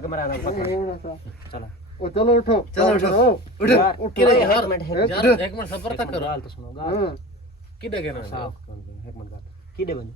कमरा ना चलो ओ चलो उठो उठो यार एक मिनट सब्र तक करो हां किडे के ना एक मिनट किडे बन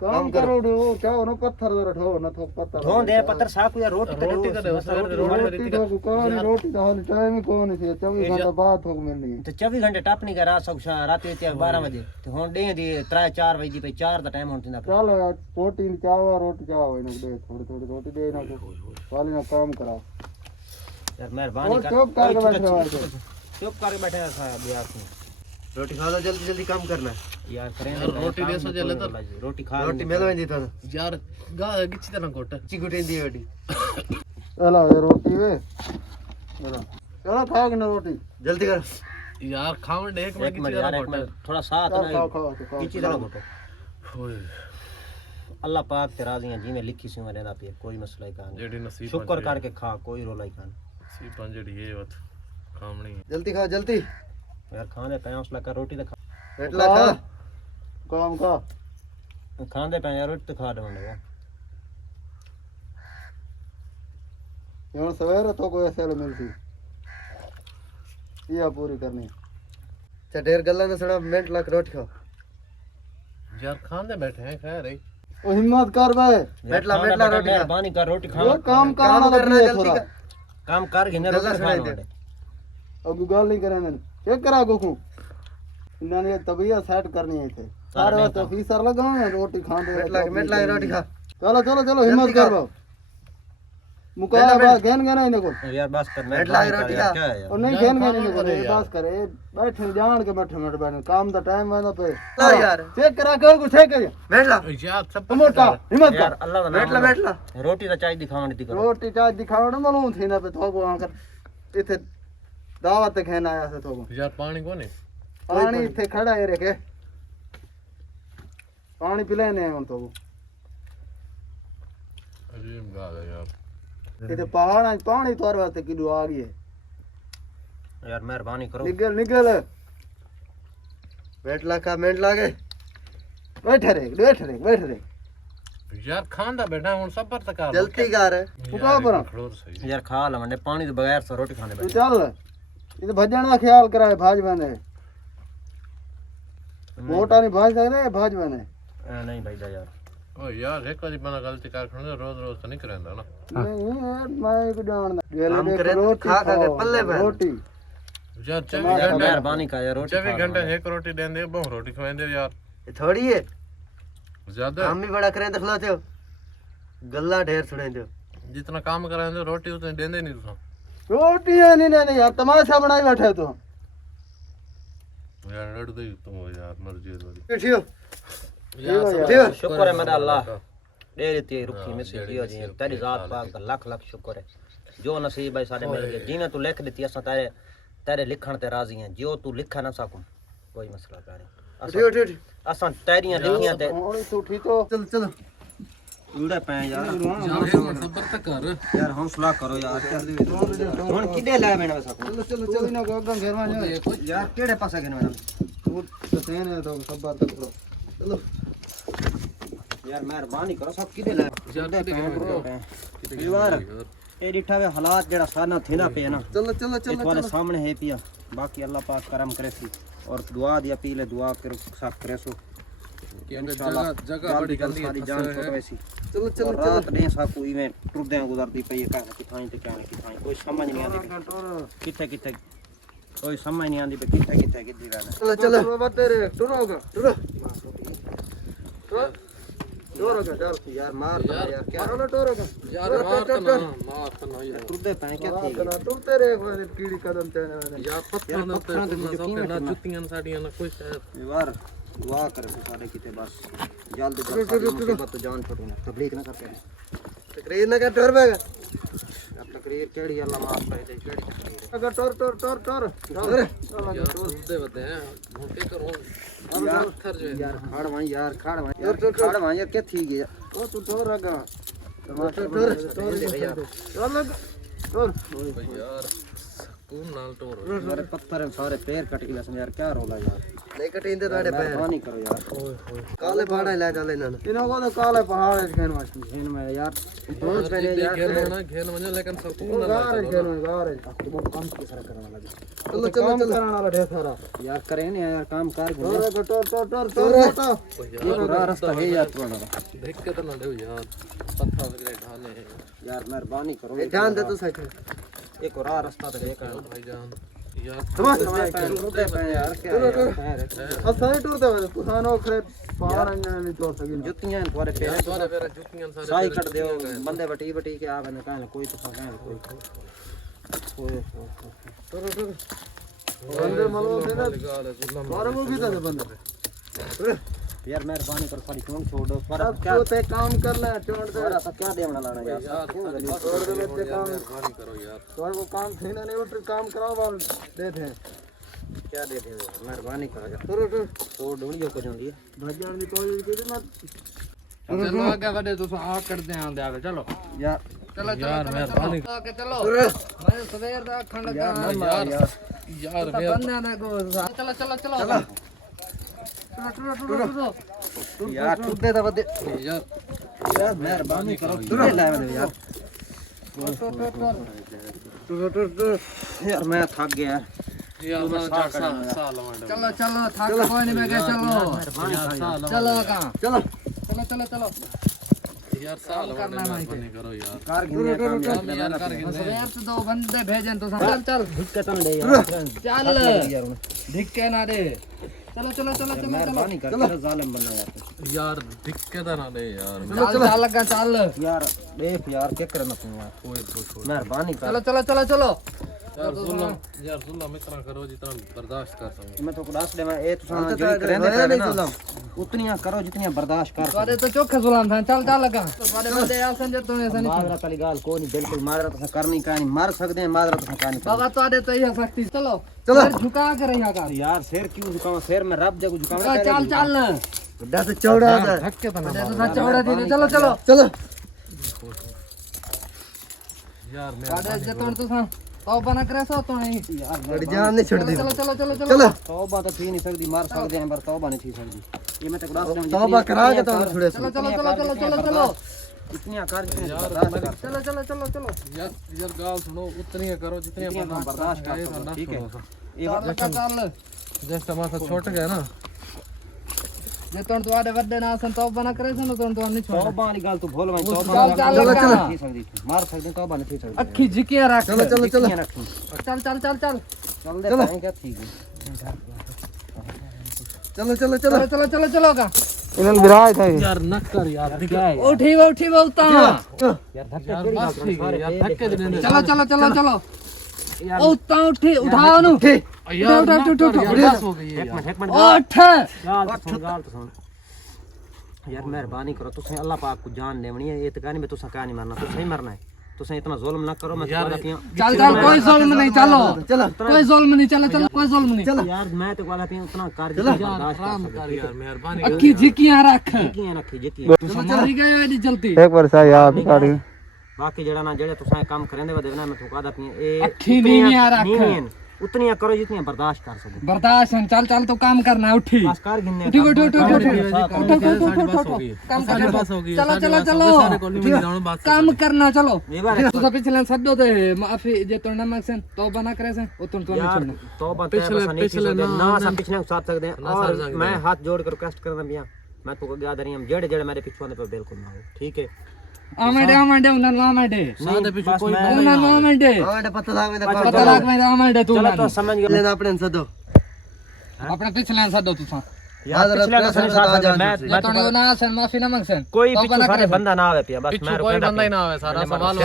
काम करो डो क्या हो ना पत्थर जरा ठो ना थो पत्थर धो दे पत्थर साफ या रोटी तो रोटी तो कौन रोटी तो हाल टाइम कौन से 24 घंटा बाद हो मिलनी तो 24 घंटे टपनी का रात सब रात 12 बजे तो हुन दे दी 3-4 बजे पे 4 दा टाइम हुन तिंदा चल प्रोटीन चावा रोटी चावा इने दे थोड़ी थोड़ी रोटी दे ना वाली ना काम कराओ यार मेहरबानी कर चुप करके बैठे साहब यार रोटी खा लो जल्दी जल्दी काम करना यार करें रोटी दे सो जल्दी तो रोटी खा रोटी मेलवा दी तो यार गा गिच्ची तना कोट चिकुटे दी रोटी चलो ये रोटी वे चलो खाओ ना रोटी जल्दी कर यार खाओ एक मिनट गिच्ची तना कोट थोड़ा साथ ना गिच्ची तना कोट ओए अल्लाह पाक ते राजी हैं जिवें लिखी सी मरेंदा पे कोई मसला ही कान जेडी नसीब शुक्र करके खा कोई रोला ही कान सी पंजड़ी ये वत काम नहीं जल्दी खा जल्दी यार खाने पे हौसला कर रोटी तो खा पेटला खा काम का खाने पे यार रोटी तो खा दे मुंडे ये सवेरे तो कोई ऐसे मिलती ये पूरी करनी चटेर गल्ला ने सड़ा मिनट लाख रोटी खाओ यार खाने बैठे हैं खैर है ओ हिम्मत कर बे मेटला रोटी खा पानी कर रोटी खा ये काम करना जल्दी कर काम कर गिने रोटी खा अब गल नहीं करे मैंने चेक करा गोखू इन्होंने तबीयत सेट करनी है थे सारे तो ऑफिसर लगा है रोटी खा दे मेटला रोटी खा चलो चलो चलो हिम्मत कर बा मुकाया बा घेन घेन इने को यार बस कर मेटला रोटी खा क्या है यार और नहीं घेन घेन इने को बस करे बैठे जान के बैठे मिनट बैठे काम दा टाइम वाला पे ला यार चेक करा के को चेक कर मेटला यार सब मोटा हिम्मत यार कर अल्लाह का नाम मेटला रोटी तो चाहिए दिखावनी थी करो रोटी चाय दिखाओ ना मालूम थी ना पे तो को आकर इथे दावत खेन आया से तो यार पानी कोने पानी इथे खड़ा है रे पानी पिलाने हैं तो अजीब बात है यार इथे पहाड़ है पानी तोर वास्ते किलो आ गई है यार मेहरबानी करो निकल निकल मेटला खा मेटला के बैठ रे यार खांदा बैठा हूं सब पर तक जल्दी कर उठा पर यार खा ल मैंने पानी तो बगैर से रोटी खाने तू बैठे चल इधर भजन का ख्याल कराए भाज बने मोटा नहीं भाज सकते भाज बने नहीं भाई जा यार ओ यार एक बारी बना गलती कर खंदे रोज रोज तो नहीं करेंदा ना नहीं मैं को जानदा काम करे खा खा के पल्ले पे रोटी यार 24 घंटे मेहरबानी का यार रोटी 24 घंटे एक रोटी दें दे बहु रोटी खवाएं दे यार ये थोड़ी है ज्यादा हम भी बड़ा करें दखलाते हो गल्ला ढेर सुने दो जितना काम कराएं दे रोटी उतने देंदे नहीं तुम रोटी है नहीं यार तमाशा बनाई बैठे तो यार लड़ दे तुम यार मर्जी वाली बैठियो यार शुक्र है मेरा अल्लाह दे देती है रुखी में से जियो जी तेरी जात पाक का लाख लाख शुक्र है जो नसीब है सारे मिल गए जिने तू लिख देती असा तेरे लिखण ते राजी हैं जो तू लिखा ना सकूं कोई मसला करे उठी असा तेरियां लिखियां ते तू ठीक हो चल चलो उड़े पे यार सबर तक कर यार हौसला करो यार हुन किदे ले मैंने सकूं चलो ना गोगा घर में यार केड़े पासे गने मैडम तू तो सेने तो सबर तक करो चलो यार मेहरबानी करो सब किदे ले यार ए डिठा वे हालात जेड़ा साना थेना पे ना चलो तुम्हारे सामने है पिया बाकी अल्लाह पाक करम करे सी और दुआ दिया पी ले दुआ करो सब करे सो जगह बड़ी गंदी सारी जान छोड़ वैसी चलो रात ने सा कोई में टुरदे गुजरती पई का किथाई ते क्या किथाई कोई समझ नहीं आती किथे कोई समझ नहीं आती पे किथे किदी रहना चलो बाबा तेरे टुरोगा टुरो चल यार मार यार क्या मारो ना टोरोगा यार मार ना यार टुरदे पे क्या थी टुरते रे कोई कीड़ी कदम चने यार पत्थर ना जुतियां साड़ियां ना कोई यार दुआ करे सारे किते बस जल्दी मुसीबत तो जान छोड़ो ना तबलीग ना करते तकरीर ना कर टोर बेगा अब तकरीर केड़ी अल्लाह माफ करे दे केड़ी तकरीर अगर टोर यार दे बते हैं भूखे करो यार थर जो यार खाड़ भाई यार क्या थी गया ओ तू टोर रगा टोर चल टोर यार ਸਕੂਨ ਨਾਲ ਟੋਰ मेरे पत्थर हैं सारे पैर कट गए यार क्या रोला यार ਨਹੀਂ ਕਟਿੰਦੇ ਤੁਹਾਡੇ ਪੈਰ मेहरबानी करो यार ਕਾਲੇ ਪਹਾੜਾ ਲੈ ਚੱਲ ਇਹਨਾਂ ਨੂੰ इन्हों को तो काले पहाड़ है खेन वास्ते इन में यार दोस्त पहले यार खेलना खेल वञो लेकिन सकून ना गार है खेन में गार है तुम काम किस तरह करने वाला चलो चलो चलो करने वाला ढेर सारा यार करें ना यार काम कर टोर टोर टोर टोर टोर ये पूरा रास्ता है यार तुम्हारा देख के तो ना दो यार पत्थर वगैरह ढाले हैं यार मेहरबानी करो ਇਹ ਜਾਣ ਦੇ ਤੂੰ ਸਾਈਕਲ एक और रास्ता तो है कर भाईजान यार रुके पे यार क्या यार अब सारे टोर दे पुरानो खरे पहाड़ नहीं टोर सकी जुतियां तुम्हारे पैर सारे मेरा जुतियां सारे साई कट दियो बंदे बटी बटी के आ बने कहने कोई तो कहने कोई बंदे मलो से ना गाल है जुल्म और वो भी तो बंदे यार मेहरबानी करो सारी क्यों छोड़ दो पर अब क्या तू ते काम कर ले छोड़ दे थोड़ा सा क्या देवना लाना यार छोड़ दे बच्चे काम मेहरबानी करो यार तोर को काम थे ना नहीं उठ काम कराओ बाल दे थे क्या दे दे मेहरबानी करो यार टोर टोर तो ढूंढियो को जोंदी भजन की कोशिश की मत चलो आगे बढ़े तो आ करते हैं आगे चलो यार चलो यार मेहरबानी आगे चलो मैं सवेर दा खंड का यार यार बंदा ना को चलो चलो चलो यार टूटे तो बदे यार यार मेहरबानी करो तू ले ले यार यार मैं थक गया यार साल चलो चलो थक कोई नहीं मैं कह चलो चलो कहां चलो चलो चलो चलो यार साल मेहरबानी करो यार कार गिने काम यार कर सवेर से दो बंदे भेजन तो चल चल दिक्कत ले यार चल धिक्के ना दे चलो चलो चलो चलो मेहरबानी कर तेरा जालिम बना यार यार दिक्कत ना दे यार चल चल लगा चल यार देख यार क्या करना तू यार मेहरबानी कर चलो चलो चलो चलो यार जुल्म इतना करो जितना बर्दाश्त कर सकूं मैं तो कुछ दे मैं ए तो जो करेंदे ना उतनियां करो जितनियां बर्दाश्त कर तोरे तो चोखे जुलाम था चल चल लगा तोरे बंदे यार संजय तूने ऐसा नहीं माजरा वाली गाल कोई नहीं बिल्कुल माजरा तो करनी कहानी मार सकते हैं माजरा तो कहानी बाबा तोरे तो ये शक्ति चलो चलो झुका कर यहाँ का यार शेर क्यों झुकाऊं शेर में रब जगह झुकाऊं चल चल बुढ़ा से चौड़ा था धक्के तो ना तो चौड़ा दे चलो चलो चलो यार साडे जतन तो सा तो बना करे सो तो नहीं यार बड़ी जान नहीं छोड़ दी चलो चलो चलो चलो चलो तौबा तो थी नहीं सकती मार सकते हैं पर तौबा नहीं थी सकती ये मैं तो रास्ते में तौबा करा के तो छोड़े चलो चलो चलो चलो चलो चलो इतनी कार बर्दाश्त कर चलो चलो चलो चलो यार यार गाल सुनो उतनी करो जितनी जितनी बर्दाश्त कर सकते, ठीक है ये बात चल जैसे माथा छोट गया ना जतन तो आडे वड्डे ना सन तो बना करे सन तो नहीं छोड़ तौबा वाली गाल तू भूल भाई चल, तौबा चल, नहीं चल। सकती मार सकते हैं तौबा नहीं सकती अखी जिकिया रख चलो चलो चलो इतनी रखी चल चल चल चल चल दे पाएंगे क्या ठीक है चलो चलो चलो चलो चलो चलो चलो का इन्होंने गिराया था यार नक कर यार क्या है उठी बहुता यार धक्के यार तेरी बस गाल ठीक है यार धक्के देने दे चलो चलो चलो चलो उठा उठी उठाओ नु यार उठ, उठ, उठ, उठ, यार उठ। बस हो गई है एक यार मिनट उठ गाल तो सुन यार मेहरबानी करो तुसें अल्लाह पाक को जान देवनी है ये तो कहनी मैं तुसें क्या नहीं मरना तुसें ही मरना है तुसें इतना जुल्म ना करो मैं तुम्हारा पिया चल चल कोई जुल्म नहीं चलो चलो कोई जुल्म नहीं चलो चलो कोई जुल्म नहीं चलो यार मैं तो वाला पिया उतना कर यार आराम कर यार मेहरबानी अखी जिकिया रख की है रखी जिती मारी गए एडी जल्दी एक बार सा यार बिगाड़ी बाकी जेड़ा ना जेड़े तुसें काम करेंदे वे देवना मैं तो कहदा पिया ए अखी नहीं आ रख उतनी करो जितनी बर्दाश्त कर सको बर्दाश्त है चल चल तो काम करना है उठी बस कर गिनने उठी उठी उठी उठी काम साढ़े करना बस हो गई चलो चलो चलो सारे कॉलोनी में जानो बात काम करना चलो ये बार तू तो पिछले सद्दो दे माफी जे तो नमक से तो बना करे से ओ तुम तो नहीं यार छोड़ना तौबा ते बस नहीं पिछले ना सब पिछले को साथ सकते हैं ना साथ और सकते मैं हैं। हाथ जोड़ कर रिक्वेस्ट करना पिया मैं तो याद रही हम जेड़े जेड़े मेरे पीछे पे बिल्कुल ना हो ठीक है आमेडे उन्ना आमेडे सादे पीछे कोई उन्ना आमेडे आवाडे पता लाग में पता लाग में आमेडे तू चलो तो समझ गए लेना अपने सदो अपने पिछले सद्दो तू सा यार पिछले का साथ सकते हैं। मैं तो नहीं ना से माफी नमक से कोई पीछे सारे बंदा ना आवे पिया बस पीछे मैं कोई रुकदा बंदा ही ना आवे सारा सवाल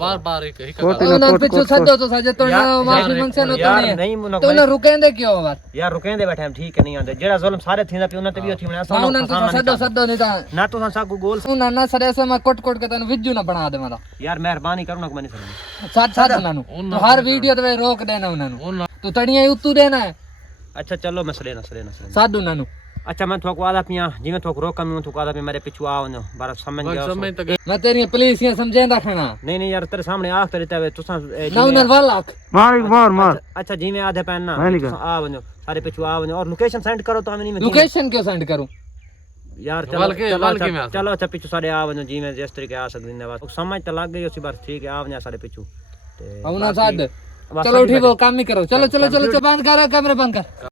बार बार एक ही का उन्ना पिछे सद्दो तो सजे तो माफी मंग से यार तो नहीं मुना तो ना रुकेंदे क्यों बात यार रुकेंदे बैठे हम ठीक है नहीं आंदे जेड़ा जुल्म सारे थींदा पे उन्ना ते भी थी बना उन्ना तो सद्दो सद्दो नहीं था ना तो सा को गोल उन्ना ना सरे से मैं कोट कोट के तन विज्जू ना बना दे मारा यार मेहरबानी करो ना को मैंने समझ साथ साथ उन्ना नु तो हर वीडियो ते रोक देना उन्ना नु तो तड़िया ही उतू देना है अच्छा चलो मैं सले ना साधु उन्ना नु अच्छा मैं थोक आदा पिया जिवें थोक रोका मैं थोक आदा पे मेरे पिछु आओ न बार समझ गया समय तक मैं तेरी पुलिस ये समझेंदा खाना नहीं यार तेरे सामने आख तेरे तवे तुसा ना उनर वाला मार अच्छा जिवें आधे पैन ना आ वनो सारे पिछु आ वनो और लोकेशन सेंड करो तो नहीं मैं लोकेशन क्यों सेंड करूं यार चलो अच्छा पिछु सारे आ वनो जिवें जिस तरीके आ सकदी ने बात समझ तो लग गई उसी बार ठीक है आ वने सारे पिछु औना साथ चलो ठीक हो काम ही करो चलो चलो चलो बंद कर कैमरे बंद कर